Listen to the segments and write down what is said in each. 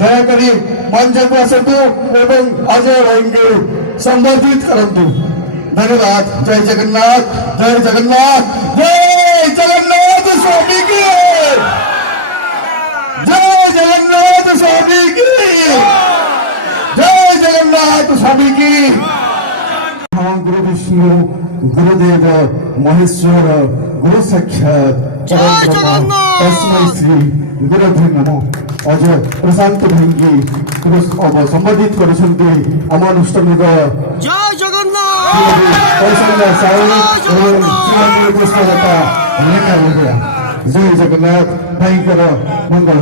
ଦୟାକରି ମଞ୍ଚକୁ ଆସନ୍ତୁ ଏବଂ ଅଜୟ ଭାଇଙ୍କୁ ସମ୍ବର୍ଦ୍ଧିତ କରନ୍ତୁ। धन्यवाद। जय जगन्नाथ, जय जगन्नाथ, जय जगन्नाथ स्वामी की, जय जगन्नाथ स्वामी की, जय जगन्नाथ स्वामी की। गुरु विष्णु गुरुदेव महेश्वर गुरु साक्षात तस्मै श्री गुरुभ्यो नमः। अजय प्रशांत भाई संबोधित करछन्ते आम अनुष्ठान जय जगन्नाथ जय जगन्नाथ भाई मंगल।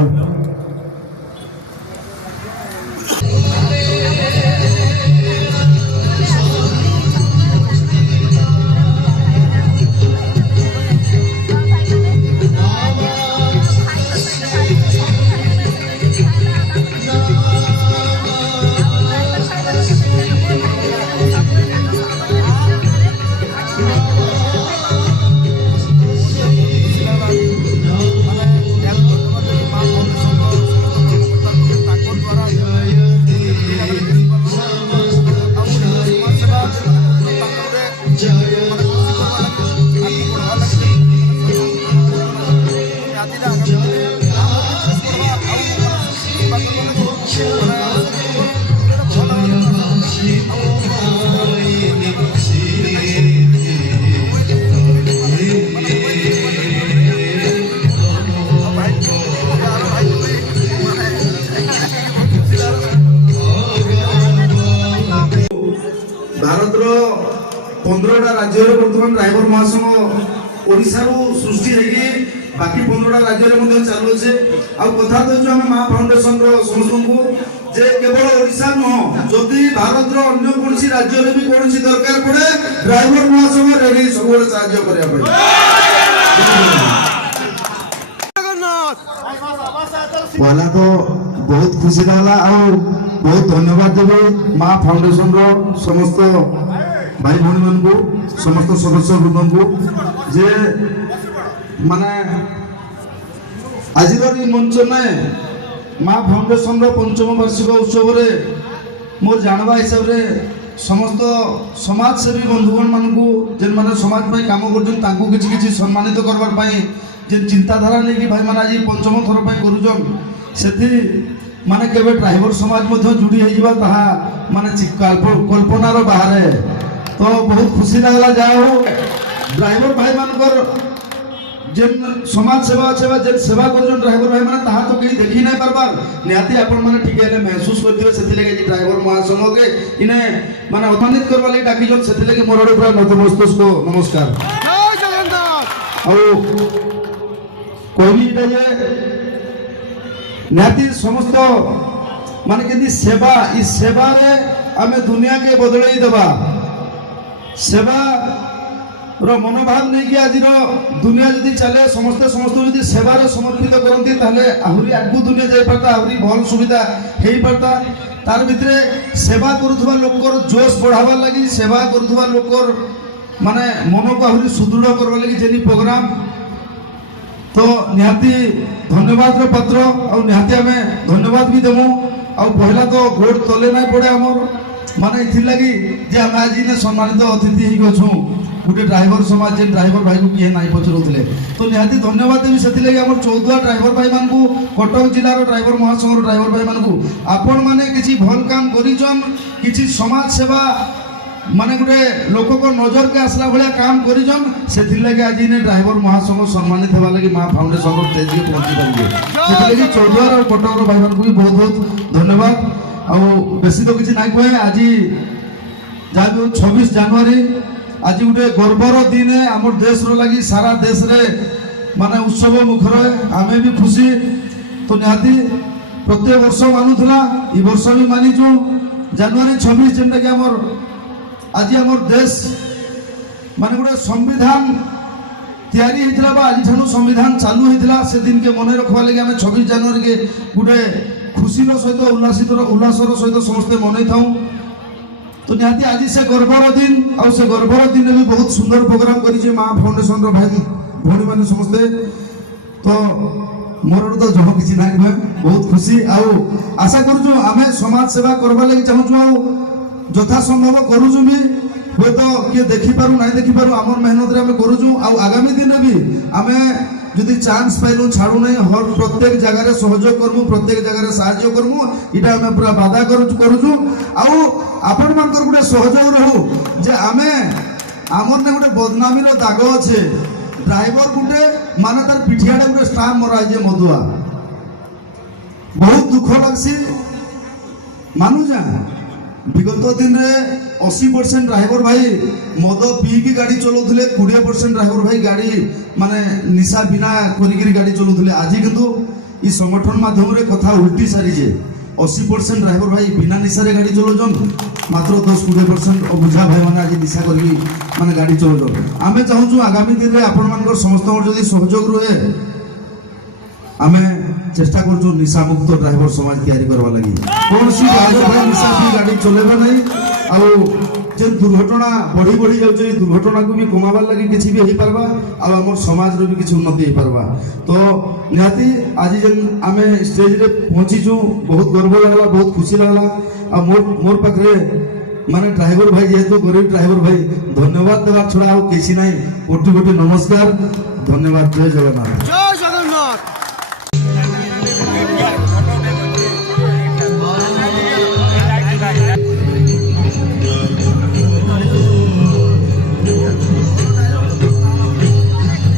भारतर 15टा राज्य बर्तमान ड्राइवर महासंघ ओडिशा सृष्टि है बाकी 15टा राज्य चालू अच्छे कथा तो आम माँ फाउंडेशन समस्त को जे केवल ओडिशा नुह जदि भारत अन्य कौन राज्य भी कौन दरकार पड़े ड्राइवर महासंघ रेडी सब साहाय्य करने पहला तो बहुत खुशी लगा बहुत धन्यवाद देवी माँ फाउंडेशन समस्त भाई भौणी मान को समस्त सदस्य वृंद को जे माने आज मंच में माँ फाउंडेशन पंचम वार्षिक उत्सव मोर जानवा हिसाब से समस्त समाजसेवी बंधुगण मान को जेन माने समाज में काम कर सम्मानित करवाई जे चिंताधारा नहीं कि भाई माने आज पंचम थर पर कर माने केवे ड्राइवर समाज मध्य जुड़ी है माने कल्पनार बाहर तो बहुत खुशी लगला जाओ ड्राइवर भाई मानकर जेन समाज सेवा सेवा जेन सेवा कर ड्राइवर भाई माने ताहा तो कहीं देखी नहीं पारबार निहाती आपण माने ठीक है महसूस करथिबे सेति लगे ड्राइवर महासंघ के इने माने सम्मानित करबा लागि डाकी जन सेति लगे मोर पूरा नतमस्तक को नमस्कार। जय जगन्नाथ। और कोई जे निहाती समस्त माने केंदी सेवा इस सेवा रे आमे दुनिया के बदलई देबा सेवा रो मनोभाव नहीं कि आज दुनिया जदि चले समस्त समस्त जदि सेवा रे समर्पित करती ताले आहुरी आगु दुनिया जाई पारता आहुरी भल सुविधा हेई पारता तार भितरे सेवा करुथबा लोकर जोश बढ़ावा लागि सेवा करुथबा लोकर माने मन को आहुरी सुदृढ़ करबा लागि जेनी प्रोग्राम तो निहाती धन्यवाद रे पात्र और निहाती आमे धन्यवाद भी देमु और पहला तो गोड़ तले नहीं पड़े आमर माने इथि लगी जे हम आज ने सम्मानित अतिथि ही गछु गुटे ड्राइवर समाज जे ड्राइवर भाई को किए नहीं पचरुतले तो निहाती धन्यवाद देवी सेति लगी हमर 14 ड्राइवर भाई मान को कटक जिल्ला रो ड्राइवर महासंघ रो ड्राइवर भाई मान को आपण माने किछि भल काम करिजन किछि समाज सेवा माने गुटे लोक को नजर के आसला भलिया काम करिजन सेति लगी आज ने ड्राइवर महासंघ सम्मानित हेबा लगी मां फाउंडेशन रो स्टेज के पहुंची परिबे सेति लगी 14 और कटक रो भाई मान को भी बहुत बहुत धन्यवाद। आ बेसी तो किसी ना कहे आज जहाँ 26 जनवरी आज गोटे गर्वर दिन है आम देश लगी सारा देश रे माने उत्सव मुखर आमे भी खुशी तो निहाती प्रत्येक वर्ष मानुला ई वर्ष भी मानिचु जनवरी 26 जेनटा कि आमर आज आमर देश माने गोटे संविधान तैयारी होता आज ठानु संविधान चालू होता से दिन के मन रखा लगे आम 26 जनवरी के गोटे खुशी सहित उल्लासर सहित समस्ते मन था तो निहाती आज से गर्वर दिन और से गर्वर दिन भी बहुत सुंदर प्रोग्राम करी माँ फाउंडेशन भाई भौणी मैंने समस्ते तो मोर तो जह किसी ना कहे बहुत खुशी आउ आशा करूँ आमे समाज सेवा करवा लगी चाहूँ आउ यथा संभव करूँ भी हुए तो किए देखिपारू ना देखिपारू आमर मेहनत रे आमे करूँ आउ आगामी दिन भी आमे যদি চান্স পাইলু ছাড়ু নাই হর প্রত্যেক জায়গায় সহযোগ করমু প্রত্যেক জায়গায় সাহায্য করমু এটা আমি পুরা বাধা করুছু আউ আপন মানকর গুটে সহযোগ রহু যে আমি আমার না গোটে বদনামির দাগ আছে ড্রাইভর গুটে মানে তার পিঠিয়াড়ে গোটে স্টাম্প মরা যে মধুয়া বহুত দুঃখ লাগছি মানু যা বিগত দিনে 80% ড্রাইভর ভাই মদ পিকি গাড়ি চলাউলে 20% ড্রাইভর ভাই গাড়ি মানে নিশা বিনা করিকি গাড়ি চলাউলে আজি কিন্তু এই সংগঠন মাধ্যমে কথা উল্টি সারিছে 80% ড্রাইভর ভাই বিনা নিশারে গাড়ি চলাউছন মাত্র 10-20% অবুঝা ভাই মানে আজি নিশা করি মানে গাড়ি চলাউছন আমি চাহুছু আগামী দিনে আপন মানকর সমস্ত যদি সহযোগ রহে আমি চেষ্টা করছু নিশামুক্ত ড্রাইভর সমাজ তৈরি করবা লাগি কৌশি ড্রাইভর নিশা পি গাড়ি চলেবে নাই আর যে দুর্ঘটনা বড়ি বড়ি যাচ্ছে এই দুর্ঘটনাকে বি কমাবার লাগি কিছু বি হয়ে পারবা আর আমার সমাজর বি কিছু উন্নতি হয়ে পারবা তো নিহাতি আজ যেন আমি স্টেজরে পৌঁছিছু বহুত গর্ব লাগলা বহুত খুশি লাগলা আর মোর পাখে মানে ড্রাইভর ভাই যেহেতু গরিব ড্রাইভর ভাই ধন্যবাদ দেওয়ার ছড়া আর কিছু নাই কোটি কোটি নমস্কার ধন্যবাদ জয় জগন্নাথ